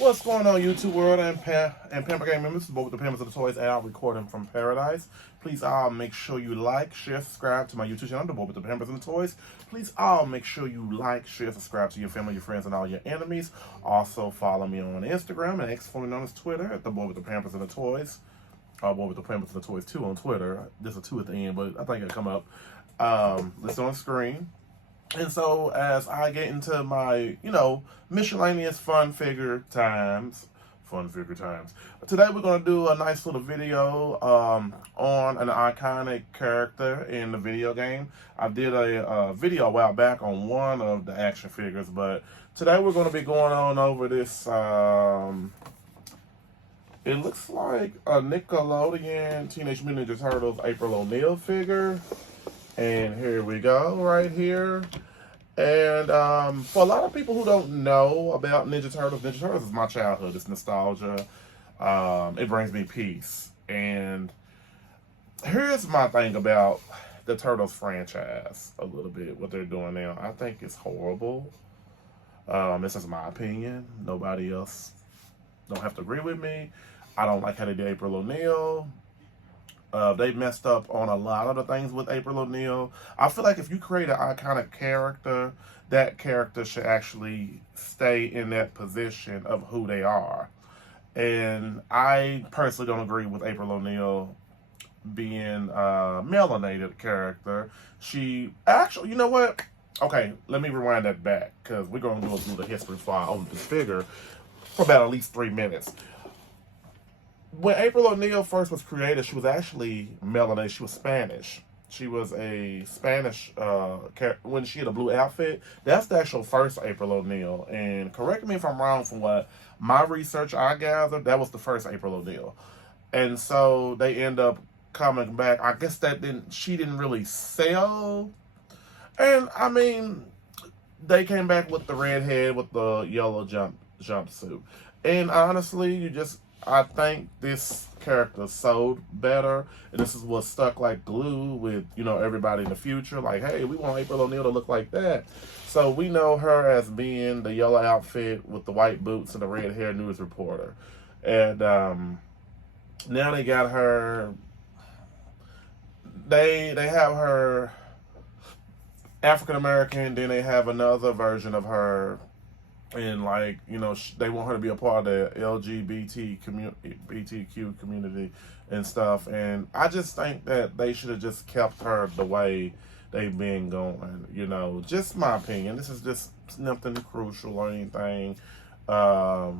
What's going on, YouTube world and Pamper Gang members? Both with the Pampers of the Toys Al recording from Paradise. Please all make sure you like, share, subscribe to my YouTube channel, The Boy with the Pampers and the Toys. Please all make sure you like, share, subscribe to your family, your friends, and all your enemies. Also follow me on Instagram and formerly known as Twitter at The Boy with the Pampers and the Toys. Boy with the Pampers and the Toys 2 on Twitter. There's a 2 at the end, but I think it'll come up. Listen on screen. And so, as I get into my, miscellaneous fun figure times, today we're going to do a nice little video on an iconic character in the video game. I did a video a while back on one of the action figures, but today we're going to be going on over this, it looks like a Nickelodeon Teenage Mutant Ninja Turtles April O'Neil figure. And here we go, right here. And for a lot of people who don't know about Ninja Turtles is my childhood. It's nostalgia. It brings me peace. And here's my thing about the Turtles franchise a little bit, what they're doing now. I think it's horrible. This is my opinion. Nobody else don't have to agree with me. I don't like how they did April O'Neil. They messed up on a lot of the things with April O'Neil. I feel like if you create an iconic character, that character should actually stay in that position of who they are. And I personally don't agree with April O'Neil being a melanated character. She actually, you know what? Okay, let me rewind that back, because we're going to go through the history file of this figure for about at least 3 minutes. When April O'Neil first was created, she was actually melanated. She was Spanish. She was a Spanish, when she had a blue outfit. That's the actual first April O'Neil. And correct me if I'm wrong, from what my research I gathered, that was the first April O'Neil. And so they end up coming back. I guess she didn't really sell. And I mean, they came back with the red head with the yellow jumpsuit. And honestly, I think this character sold better, and this is what stuck like glue with, everybody in the future. Like, hey, we want April O'Neil to look like that. So we know her as being the yellow outfit with the white boots and the red hair news reporter. And now they got her, they have her African American, then they have another version of her. And they want her to be a part of the LGBTQ community and stuff. And I just think that they should have just kept her the way they've been going. Just my opinion. This is just nothing crucial or anything. I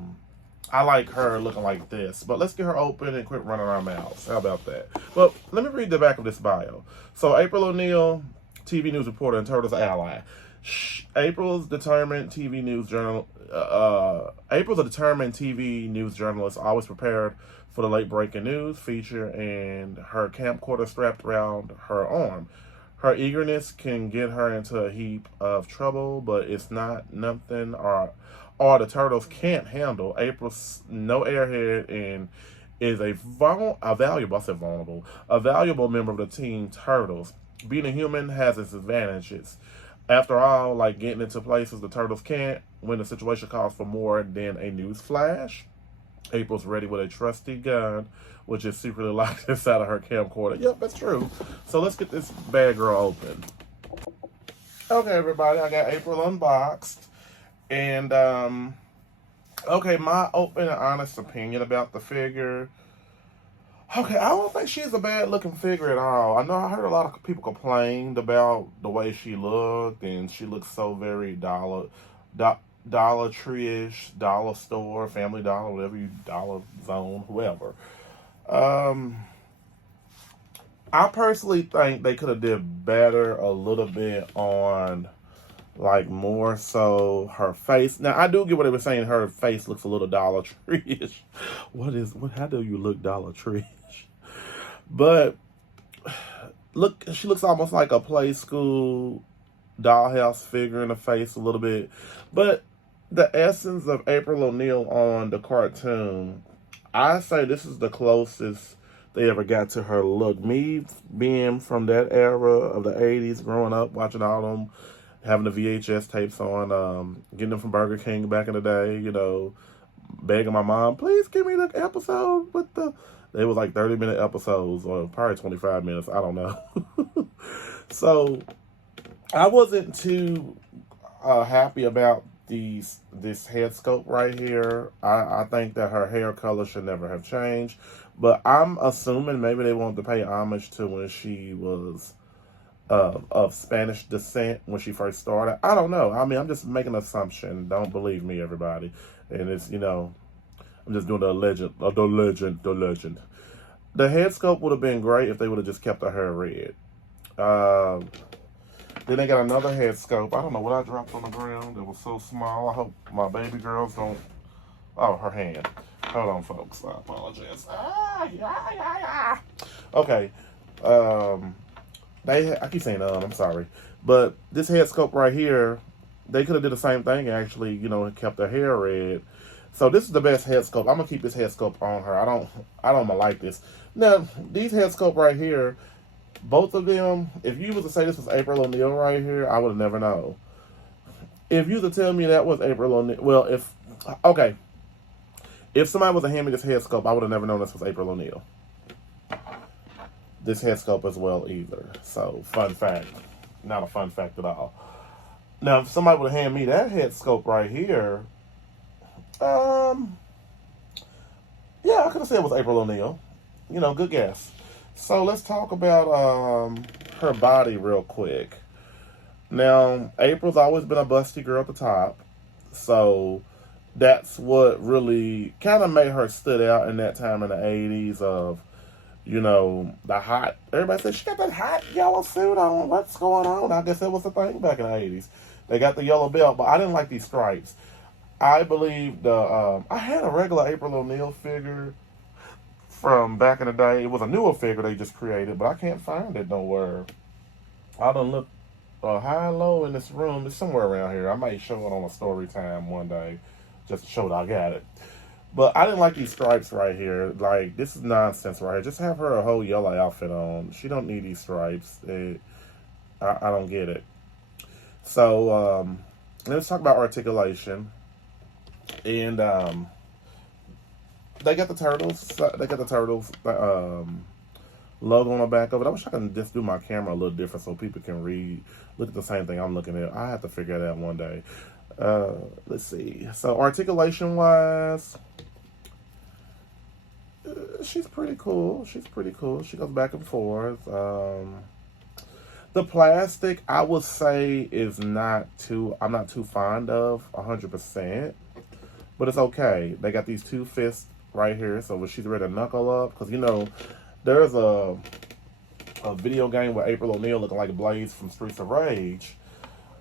like her looking like this. But let's get her open and quit running our mouths. How about that? But let me read the back of this bio. So April O'Neil, TV news reporter and Turtles ally. April's a determined TV news journalist, always prepared for the late breaking news feature, and her camcorder strapped around her arm. Her eagerness can get her into a heap of trouble, but it's not nothing or the Turtles can't handle. April's no airhead and is a valuable member of the Team Turtles. Being a human has its advantages. After all, like getting into places the Turtles can't when the situation calls for more than a news flash. April's ready with a trusty gun, which is secretly locked inside of her camcorder. Yep, that's true. So let's get this bad girl open. Okay, everybody, I got April unboxed. And, okay, my open and honest opinion about the figure. Okay, I don't think she's a bad-looking figure at all. I heard a lot of people complained about the way she looked, and she looked so very Dollar Tree-ish, dollar store, Family Dollar, whatever Dollar Zone, whoever. I personally think they could have did better a little bit on, more so her face. Now, I do get what they were saying. Her face looks a little Dollar Tree-ish. How do you look Dollar Tree? But look, she looks almost like a play school dollhouse figure in the face a little bit. But the essence of April O'Neil on the cartoon, I say this is the closest they ever got to her look. Me being from that era of the 80s, growing up, watching all them, having the VHS tapes on, getting them from Burger King back in the day, begging my mom, please give me the episode with the... They was like 30-minute episodes, or probably 25 minutes. I don't know. So I wasn't too happy about this head sculpt right here. I think that her hair color should never have changed. But I'm assuming maybe they wanted to pay homage to when she was of Spanish descent when she first started. I don't know. I mean, I'm just making an assumption. Don't believe me, everybody. And it's, you know, I'm just doing the legend. The head sculpt would have been great if they would have just kept her hair red. Then they got another head sculpt. I don't know what I dropped on the ground. It was so small. I hope my baby girls don't... Oh, her hand. Hold on, folks. I apologize. Okay. I keep saying I'm sorry. But this head sculpt right here, they could have did the same thing, actually, you know, and kept her hair red. So this is the best head sculpt. I'm gonna keep this head sculpt on her. I don't like this. Now, these head sculpt right here, both of them, if you was to say this was April O'Neil right here, I would have never known. If you was to tell me that was April O'Neil, well, if somebody was to hand me this head sculpt, I would have never known this was April O'Neil. This head sculpt as well either. So, fun fact. Not a fun fact at all. Now, if somebody would have handed me that head sculpt right here, yeah, I could have said it was April O'Neil. You know, good guess. So, let's talk about her body real quick. Now, April's always been a busty girl at the top. So, that's what really kind of made her stood out in that time in the 80s of, you know, the hot... Everybody said, she got that hot yellow suit on. What's going on? I guess that was the thing back in the 80s. They got the yellow belt, but I didn't like these stripes. I believe I had a regular April O'Neil figure from back in the day. It was a newer figure they just created, but I can't find it nowhere. I done look high and low in this room. It's somewhere around here. I might show it on a story time one day just to show that I got it. But I didn't like these stripes right here. Like, this is nonsense right here. Just have her a whole yellow outfit on. She don't need these stripes. I don't get it. So, let's talk about articulation. And, they got the turtles. They got the turtles logo on the back of it. I wish I could just do my camera a little different so people can look at the same thing I'm looking at. I have to figure that out one day. Let's see. So articulation-wise, she's pretty cool. She's pretty cool. She goes back and forth. The plastic, I would say, I'm not too fond of 100%, but it's okay. They got these two fists right here, so when she's ready to knuckle up, because, you know, there's a video game with April O'Neil looking like Blaze from Streets of Rage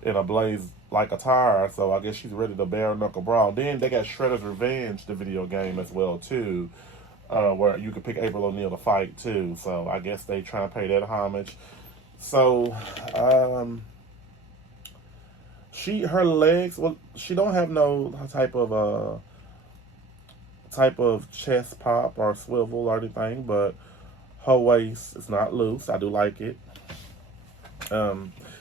in a Blaze-like attire, so I guess she's ready to bare knuckle brawl. Then they got Shredder's Revenge, the video game, as well, too, where you could pick April O'Neil to fight, too. So I guess they trying to pay that homage. So, her legs, well, she don't have no type of chest pop or swivel or anything, but her waist is not loose. I do like it.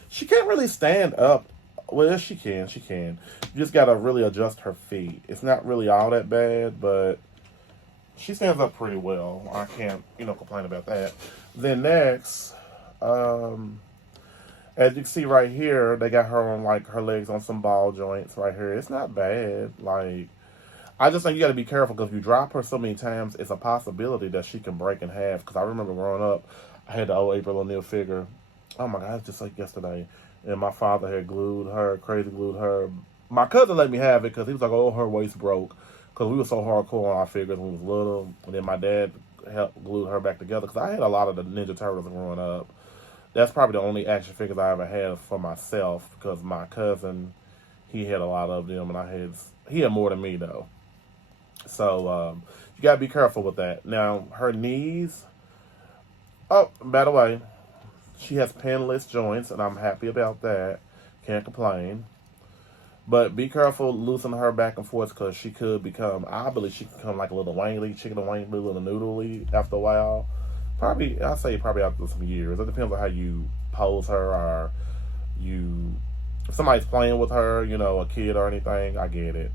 She can't really stand up. Well, she can. You just got to really adjust her feet. It's not really all that bad, but she stands up pretty well. I can't, complain about that. Then next, as you can see right here, they got her on, like, her legs on some ball joints right here. It's not bad. Like, I just think you got to be careful because if you drop her so many times, it's a possibility that she can break in half. Because I remember growing up, I had the old April O'Neil figure. Oh my God, just like yesterday. And my father had crazy glued her. My cousin let me have it because he was like, oh, her waist broke. Because we were so hardcore on our figures when we was little. And then my dad helped glue her back together. Because I had a lot of the Ninja Turtles growing up. That's probably the only action figures I ever had for myself. Because my cousin, he had a lot of them. And he had more than me, though. So, you got to be careful with that. Now, her knees. Oh, by the way, she has pinless joints, and I'm happy about that. Can't complain. But be careful loosening her back and forth because she could become, I believe she could become like a little wangly, chicken and wangly, little noodly after a while. I'll say probably after some years. It depends on how you pose her or if somebody's playing with her, a kid or anything, I get it.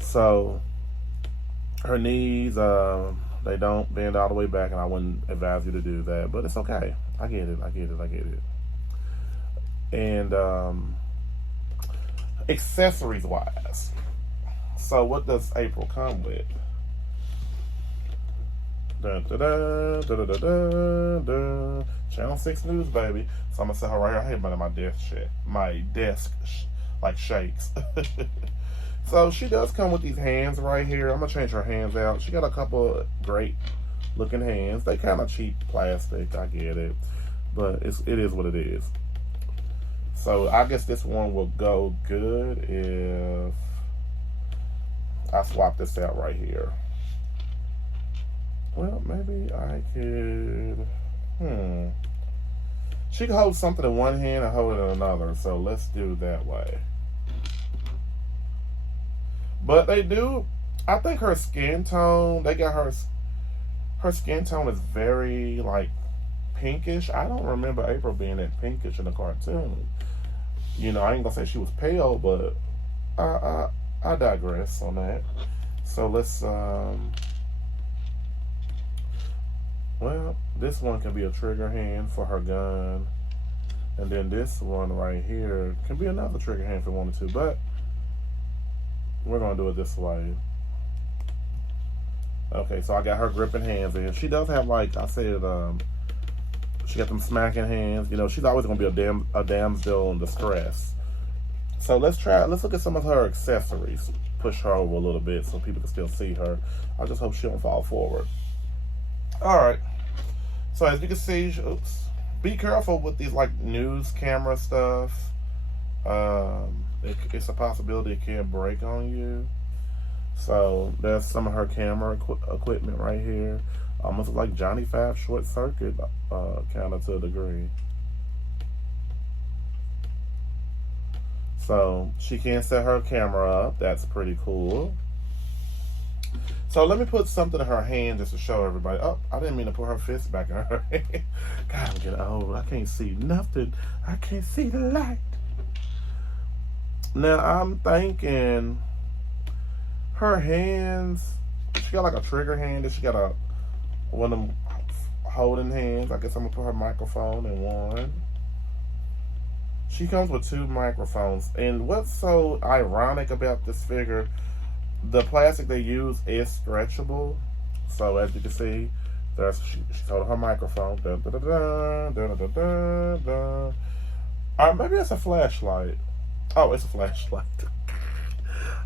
So, Her knees, they don't bend all the way back, and I wouldn't advise you to do that, but it's okay. I get it. And accessories wise, so what does April come with? Dun, dun, dun, dun, dun, dun, dun. Channel 6 News, baby. So I'm gonna set her right here. I hate my desk like shakes. So she does come with these hands right here. I'm gonna change her hands out. She got a couple great looking hands. They kind of cheap plastic, I get it, but it is what it is. So I guess this one will go good if I swap this out right here. Well, maybe I could. She can hold something in one hand and hold it in another. So let's do it that way. But they do. I think her skin tone. They got her. Her skin tone is very like pinkish. I don't remember April being that pinkish in the cartoon. You know, I ain't gonna say she was pale, but I digress on that. So let's well, this one can be a trigger hand for her gun, and then this one right here can be another trigger hand if we wanted to, but we're gonna do it this way. Okay, so I got her gripping hands in. She does have, like I said, she got them smacking hands. You know, she's always gonna be a damsel in distress. So let's look at some of her accessories. Push her over a little bit so people can still see her. I just hope she don't fall forward. All right. So as you can see, oops, be careful with these like news camera stuff. It's a possibility it can break on you. So there's some of her camera equipment right here. Almost like Johnny Five short circuit, kind of to a degree. So she can set her camera up. That's pretty cool. So let me put something in her hand just to show everybody. Oh, I didn't mean to put her fist back in her hand. God, I'm getting old. I can't see nothing. I can't see the light. Now I'm thinking her hands, she got like a trigger hand, and she got one of them holding hands. I guess I'm gonna put her microphone in one. She comes with two microphones, and what's so ironic about this figure, the plastic they use is stretchable. So as you can see, she's holding her microphone. Dun, dun, dun, dun, dun, dun, dun, dun. Or maybe it's a flashlight. Oh, it's a flashlight.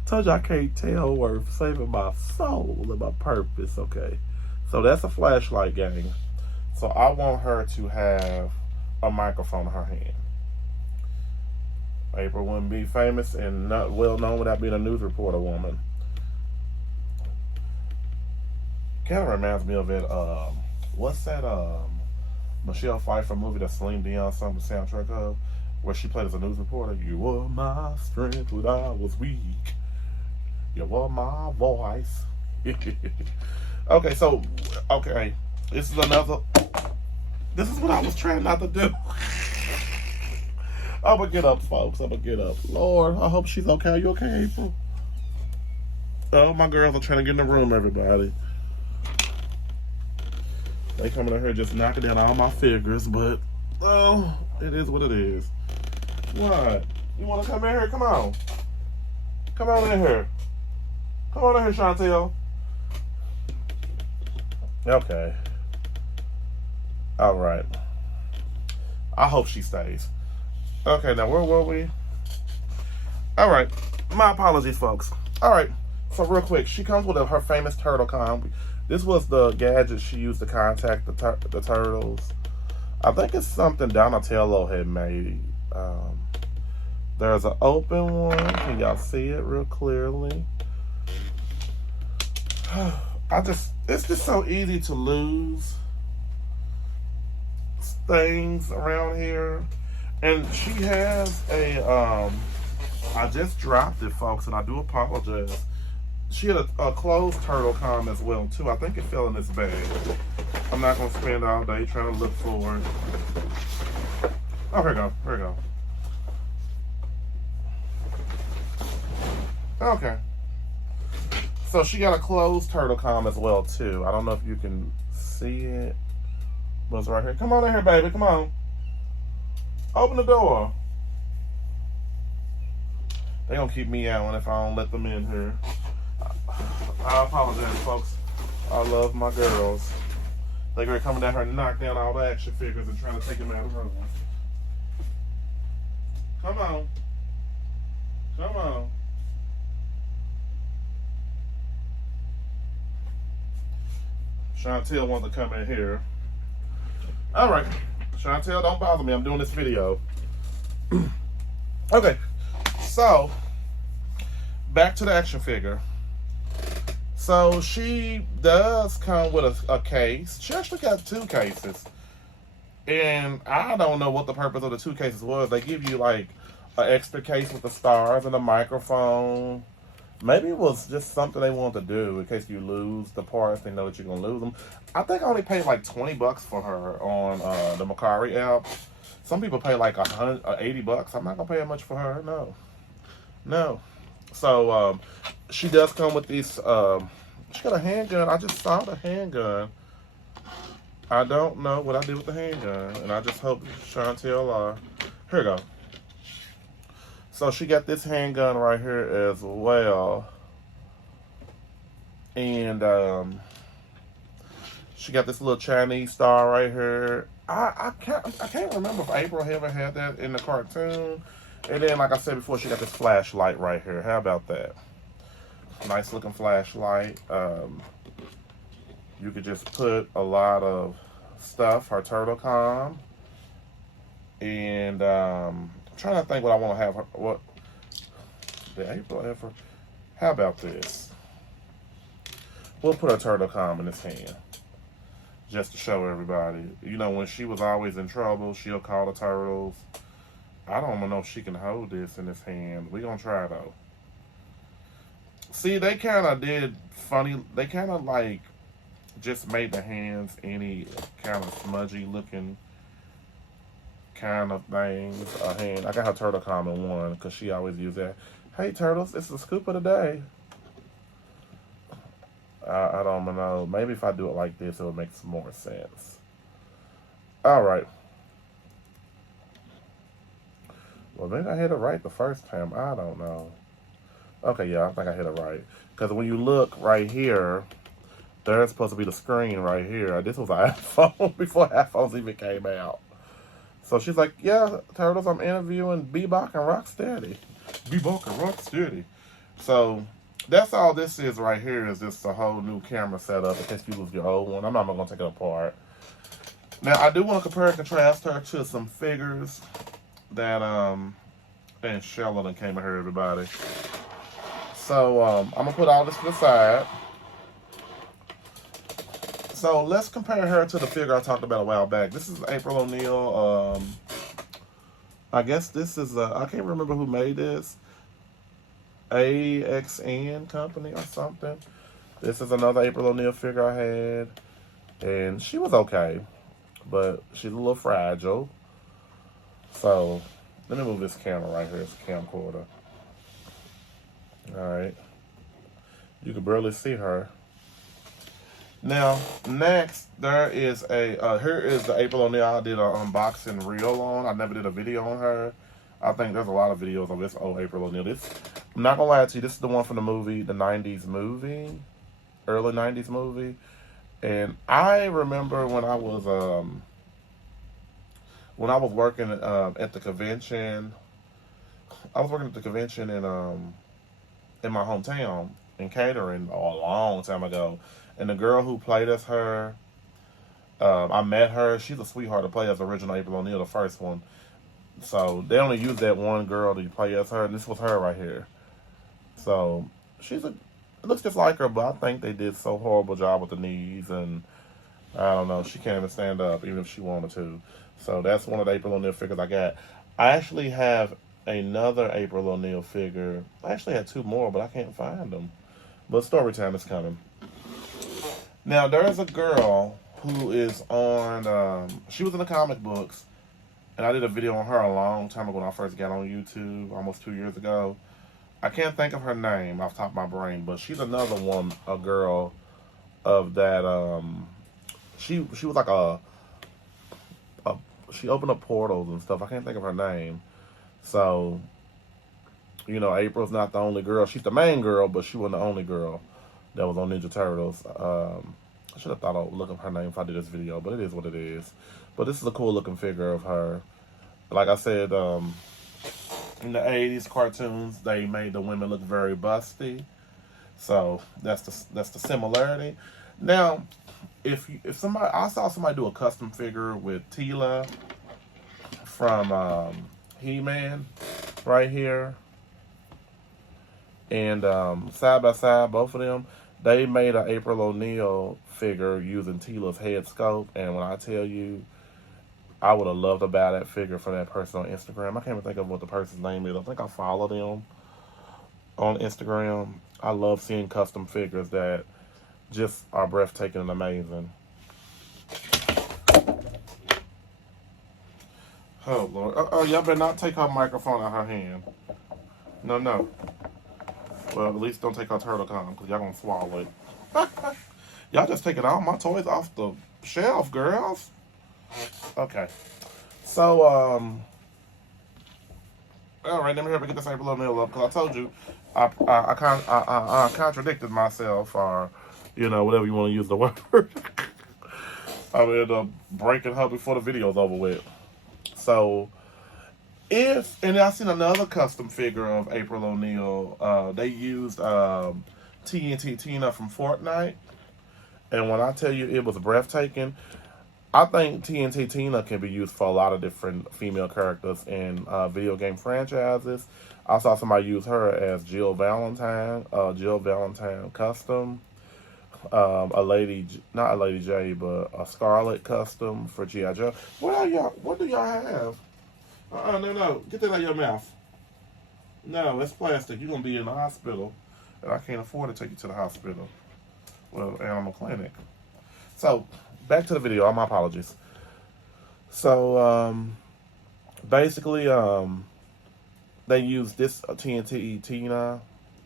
Told you I can't tell worth saving my soul and my purpose. Okay, so that's a flashlight, gang. So I want her to have a microphone in her hand. April wouldn't be famous and not well known without being a news reporter woman. Kind of reminds me of it. What's that? Michelle Pfeiffer movie that Celine Dion sung the soundtrack of, where she played as a news reporter. You were my strength when I was weak. You were my voice. Okay, so this is another. This is what I was trying not to do. I'm gonna get up, folks. I'm gonna get up. Lord, I hope she's okay. Are you okay, April? Oh, my girls are trying to get in the room, everybody. They coming in here just knocking down all my figures, but oh, it is what it is. What? You want to come in here? Come on. Come on in here. Come on in here, Chantel. Okay. All right. I hope she stays. Okay, now where were we? All right. My apologies, folks. All right. So real quick, she comes with her famous turtle con. This was the gadget she used to contact the turtles. I think it's something Donatello had made. There's an open one. Can y'all see it real clearly? It's just so easy to lose things around here. And she has a, I just dropped it, folks, and I do apologize. She had a closed turtle con as well, too. I think it fell in this bag. I'm not going to spend all day trying to look for it. Oh, here we go. Here we go. Okay. So she got a closed turtle com as well too. I don't know if you can see it, but it's right here. Come on in here, baby. Come on. Open the door. They gonna keep me out if I don't let them in here. I apologize, folks. I love my girls. They're coming down here and knock down all the action figures and trying to take them out of the room. Come on. Come on. Chantel wants to come in here. All right. Chantel, don't bother me. I'm doing this video. Okay. So, back to the action figure. So, she does come with a case. She actually got 2 cases. And I don't know what the purpose of the 2 cases was. They give you like an extra case with the stars and a microphone. Maybe it was just something they wanted to do in case you lose the parts. They know that you're going to lose them. I think I only paid like $20 for her on the Macari app. Some people pay like $80. I'm not going to pay that much for her. No. No. So, she does come with these, she got a handgun. I just saw the handgun. I don't know what I did with the handgun. And I just hope Chantel, here we go. So she got this handgun right here as well. And, she got this little Chinese star right here. I can't remember if April ever had that in the cartoon. And then, like I said before, she got this flashlight right here. How about that? Nice looking flashlight. You could just put a lot of stuff. Her turtle com. And I'm trying to think what I want to have. What did April ever? How about this? We'll put a turtle com in his hand. Just to show everybody. You know, when she was always in trouble, she'll call the turtles. I don't know if she can hold this in his hand. We're going to try, though. See, they kind of did funny. They kind of, like, just made the hands any kind of smudgy-looking kind of things. A hand. I got her turtle com in one because she always used that. Hey, turtles, it's the scoop of the day. I don't know. Maybe if I do it like this, it would make some more sense. All right. Well, maybe I hit it right the first time. I don't know. Okay, yeah, I think I hit it right. Because when you look right here, there's supposed to be the screen right here. This was an iPhone before iPhones even came out. So she's like, yeah, turtles, I'm interviewing Bebop and Rocksteady. Bebop and Rocksteady. So that's all this is right here, is just a whole new camera setup in case you lose your old one. I'm not going to take it apart. Now, I do want to compare and contrast her to some figures that, and Charlotte came here, everybody. So, I'm going to put all this to the side. So, let's compare her to the figure I talked about a while back. This is April O'Neil. I guess this is, I can't remember who made this. AXN company or something. This is another April O'Neil figure I had. And she was okay. But she's a little fragile. So, let me move this camera right here. It's a camcorder. Alright. You can barely see her. Now, next, there is a, here is the April O'Neil I did an unboxing reel on. I never did a video on her. I think there's a lot of videos of this old April O'Neil. This, I'm not going to lie to you, this is the one from the movie, the 90s movie. Early 90s movie. And I remember when I was working at the convention. I was working at the convention in my hometown in catering a long time ago. And the girl who played as her, I met her. She's a sweetheart to play as original April O'Neil, the first one. So they only used that one girl to play as her, and this was her right here. So it looks just like her, but I think they did so horrible job with the knees, and I don't know, she can't even stand up even if she wanted to. So that's one of the April O'Neil figures I got. I actually have another April O'Neil figure. I actually had 2 more, but I can't find them. But story time is coming. Now, there's a girl who is on, she was in the comic books, and I did a video on her a long time ago when I first got on YouTube, almost 2 years ago. I can't think of her name off the top of my brain, but she's another one, a girl of that. She was like a she opened up portals and stuff. I can't think of her name. So, you know, April's not the only girl. She's the main girl, but she wasn't the only girl that was on Ninja Turtles. I should have thought I'd look up her name if I did this video, but it is what it is. But this is a cool looking figure of her. Like I said, in the 80s cartoons, they made the women look very busty. So that's the similarity. Now, if somebody, I saw somebody do a custom figure with Tila from He-Man right here, and side by side, both of them, they made an April O'Neil figure using Tila's head sculpt. And when I tell you, I would have loved to buy that figure for that person on Instagram. I can't even think of what the person's name is. I think I follow them on Instagram. I love seeing custom figures that just are breathtaking and amazing. Oh, Lord. Y'all better not take her microphone out her hand. No, no. Well, at least don't take her turtle con, because y'all going to swallow it. Y'all just taking all my toys off the shelf, girls. Okay. So, all right, let me hurry up and get this April O'Neil up, because I told you I contradicted myself, or, you know, whatever you want to use the word. I'm going to end up breaking her before the video's over with. So, and I seen another custom figure of April O'Neil. They used TNT Tina from Fortnite. And when I tell you it was breathtaking, I think TNT Tina can be used for a lot of different female characters in video game franchises. I saw somebody use her as Jill Valentine custom. Not a Lady J, but a Scarlet custom for G.I. Joe. What do y'all have? No. Get that out of your mouth. No, it's plastic. You're going to be in the hospital. And I can't afford to take you to the hospital. Well, animal clinic. So, back to the video. My apologies. So, basically, they used this TNT Tina.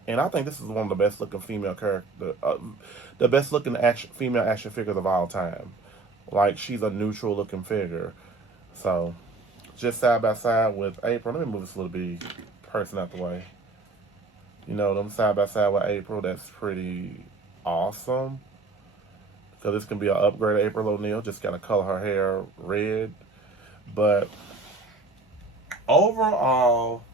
And I think this is one of the best looking female character, the best looking female action figures of all time. Like, she's a neutral looking figure. So, just side by side with April. Let me move this little bitty person out the way. You know, them side by side with April, that's pretty awesome. Because this can be an upgrade of April O'Neil. Just got to color her hair red. But overall,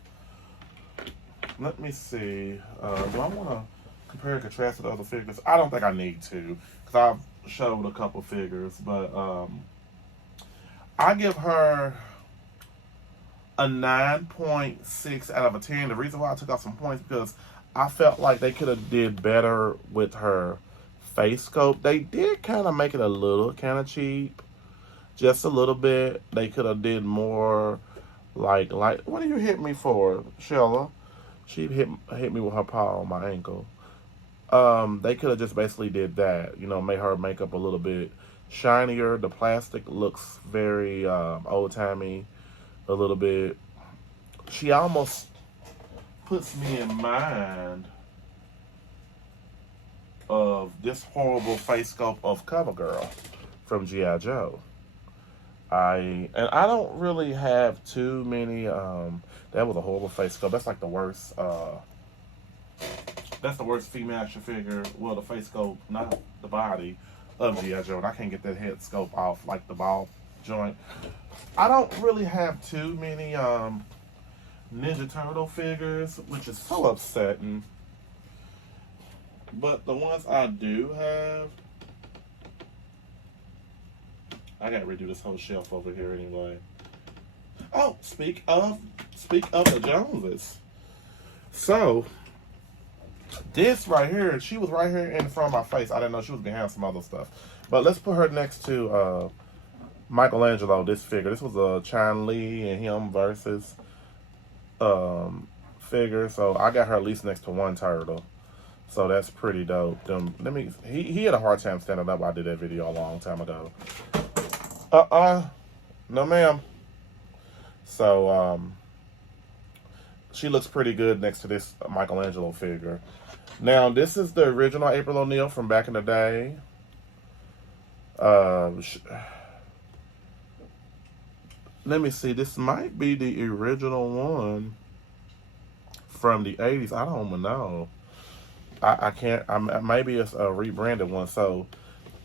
let me see. Do I want to compare and contrast to the other figures? I don't think I need to, because I've showed a couple figures. But I give her a 9.6 out of a 10. The reason why I took off some points because I felt like they could have did better with her face sculpt. They did kind of make it a little kind of cheap, just a little bit. They could have did more like what do you hit me for, Shella? She hit me with her paw on my ankle. They could have just basically did that, you know, made her makeup a little bit shinier. The plastic looks very old-timey a little bit. She almost puts me in mind of this horrible face sculpt of CoverGirl from G.I. Joe. I don't really have too many, that was a horrible face sculpt. That's like the worst, that's the worst female action figure. Well, the face sculpt, not the body, of G.I. Joe. And I can't get that head sculpt off, like the ball joint. I don't really have too many Ninja Turtle figures, which is so upsetting. But the ones I do have, I gotta redo this whole shelf over here anyway. Oh, speak of the Joneses. So, this right here, she was right here in front of my face. I didn't know she was behind some other stuff. But let's put her next to Michelangelo, this figure. This was a Chun-Li and him versus figure. So I got her at least next to one turtle. So that's pretty dope. He had a hard time standing up. I did that video a long time ago. No ma'am. So she looks pretty good next to this Michelangelo figure. Now, this is the original April O'Neil from back in the day. Let me see. This might be the original one from the 80s. I don't know. I can't. Maybe it's a rebranded one. So,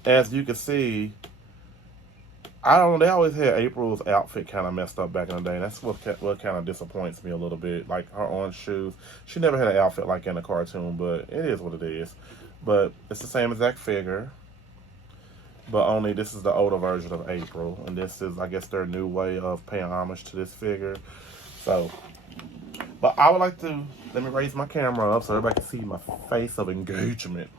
as you can see, I don't know. They always had April's outfit kind of messed up back in the day. That's what kind of disappoints me a little bit. Like her orange shoes. She never had an outfit like in a cartoon, but it is what it is. But it's the same exact figure. But only this is the older version of April. And this is, I guess, their new way of paying homage to this figure. So, but I would like to, let me raise my camera up so everybody can see my face of engagement.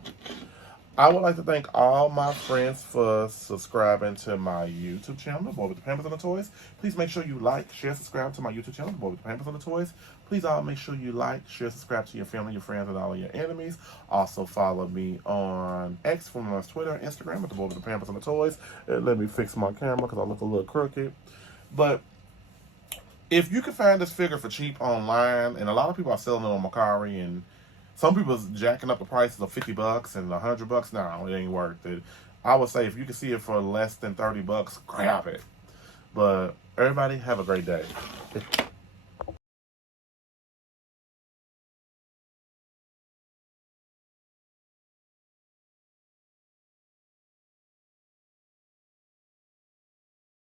I would like to thank all my friends for subscribing to my YouTube channel, The Boy with the Pampers and the Toys. Please make sure you like, share, subscribe to my YouTube channel, The Boy with the Pampers and the Toys. Please all make sure you like, share, subscribe to your family, your friends, and all of your enemies. Also follow me on X, from on Twitter, and Instagram at The Boy with the Pampers and the Toys. And let me fix my camera because I look a little crooked. But if you can find this figure for cheap online, and a lot of people are selling it on Mercari, and some people's jacking up the prices of $50 and $100. No, it ain't worth it. I would say if you can see it for less than $30, grab it. But everybody have a great day.